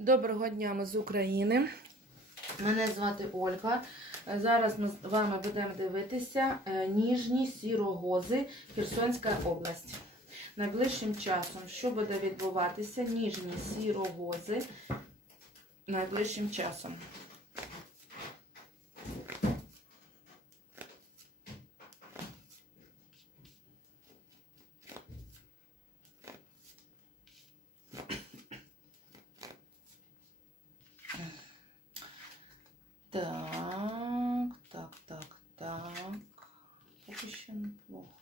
Доброго дня, ми з України. Мене звати Ольга. Зараз ми з вами будемо дивитися е, ніжні сірогози Херсонська область. Найближчим часом, що буде відбуватися, ніжні сірогози найближчим часом. Так, так, так, так. Поки що неплохо.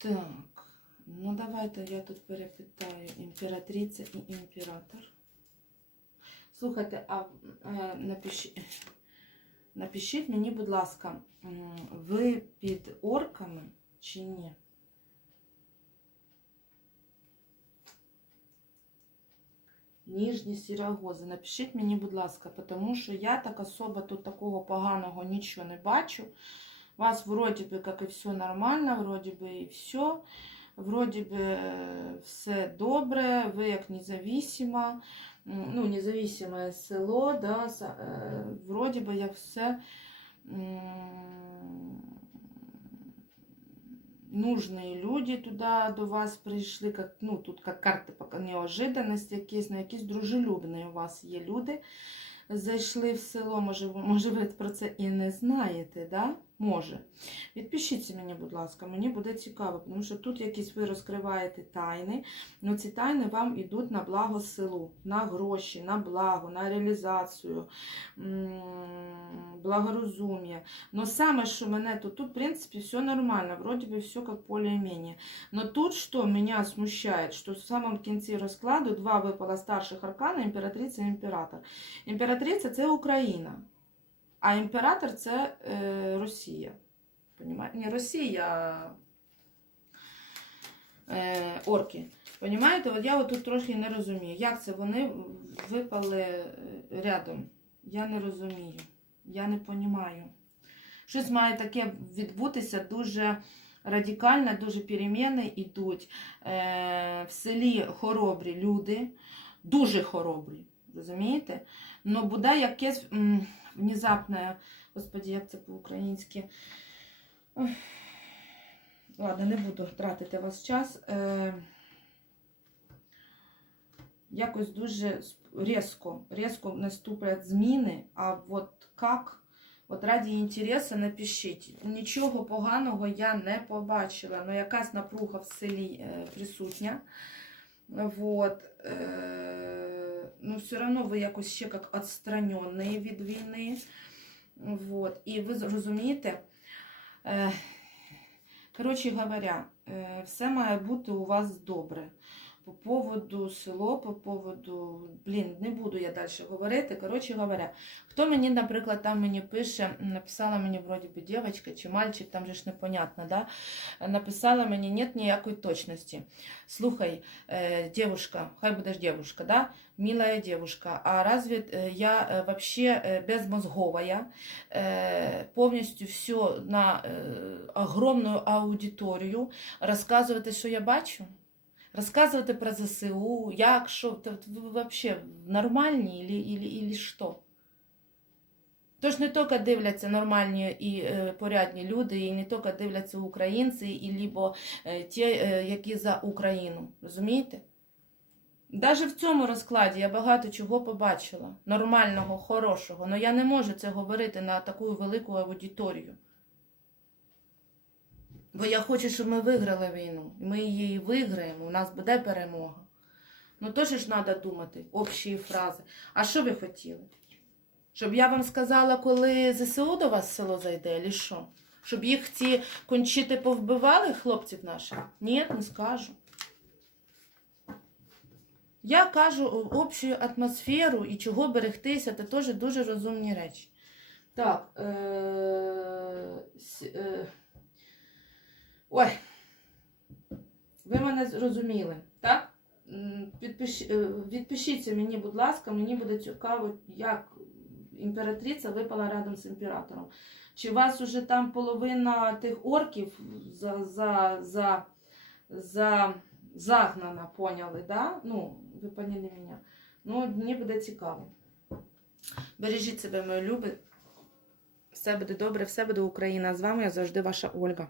Так, ну давайте я тут перепитаю імператриця і імператор. Слухайте, а е, напишіть, напишіть мені, будь ласка, ви під орками чи ні? Ніжні сірогози. Напишіть мені, будь ласка, тому що я так особо тут такого поганого нічого не бачу. У вас вроді би, як і все нормально, вроді би і все. Вроді би е, все добре, ви як независима, м, ну, независиме село, да, с- е, вроді би як все нужные люди туди до вас прийшли, как, ну, тут як карти пока неожиданності якісь, ну, якісь дружелюбні у вас є люди. Зайшли в село, може, може ви про це і не знаєте, да? Може. Відпишіться мені, будь ласка, мені буде цікаво, тому що тут якісь ви розкриваєте тайни. Ну, ці тайни вам йдуть на благо селу, на гроші, на благо, на реалізацію, благорозум'я. Но саме, що мене тут, тут, в принципе, все нормально, вроде бы все как более-менее. Но тут, что меня смущает, что в самом кінці розкладу два випала старших аркана, імператриця і імператор. Імператриця це Україна, а імператор це е, Росія. Понимаєте? Не Росія, а е, орки. Понімаєте, от я тут трохи не розумію, як це вони випали е, рядом. Я не розумію. Я не розумію. Щось має таке відбутися дуже радикально, дуже переміни йдуть. Е, в селі хоробрі люди, дуже хоробрі, розумієте? Ну буде якесь внезапне, господі, як це по-українськи. Ладно, не буду тратити вас час. Е, якось дуже різко, різко наступлять зміни, а от як, от раді інтересу напишіть. Нічого поганого я не побачила, але якась напруга в селі е, присутня. Вот. Е, ну, все равно ви якось ще як відстранені від війни. Вот. І ви розумієте, е, коротше говоря, е, все має бути у вас добре По поводу село, по поводу, блін, не буду я далі говорити. Коротше говоря, хто мені, наприклад, там мені пише, написала мені вроді би дівчинка чи мальчик, там же ж непонятно, да? написала мені, нет ніякої точності. Слухай, э, девушка, хай будеш девушка, да? Милая девушка, а разве э, я э, вообще э, безмозговая, э, повністю все на э, огромну аудиторію розказувати, що я бачу? Розказувати про ЗСУ, як, що, Та ви вообще нормальні или, или, или що? Тож не тільки дивляться нормальні і е, порядні люди, і не тільки дивляться українці, і либо е, ті, е, які за Україну. Розумієте? Навіть в цьому розкладі я багато чого побачила. Нормального, хорошого. Але я не можу це говорити на таку велику аудиторію. Бо я хочу, щоб ми виграли війну. Ми її виграємо, у нас буде перемога. Ну теж ж треба думати, общі фрази. А що ви хотіли? Щоб я вам сказала, коли ЗСУ до вас в село зайде, або що? Щоб їх ці кончити повбивали, хлопців наших? Ні, не скажу. Я кажу общу атмосферу і чого берегтися, це теж дуже розумні речі. Так. Е- е- Ой. Ви мене зрозуміли, так? Підпиш... е, Відпишіться мені, будь ласка, мені буде цікаво, як імператриця випала рядом з імператором. Чи у вас уже там половина тих орків за, за, за, за загнана, поняли, да? Ну, ви поняли мене. Ну, мені буде цікаво. Бережіть себе, мої любі. Все буде добре, все буде Україна. З вами я завжди ваша Ольга.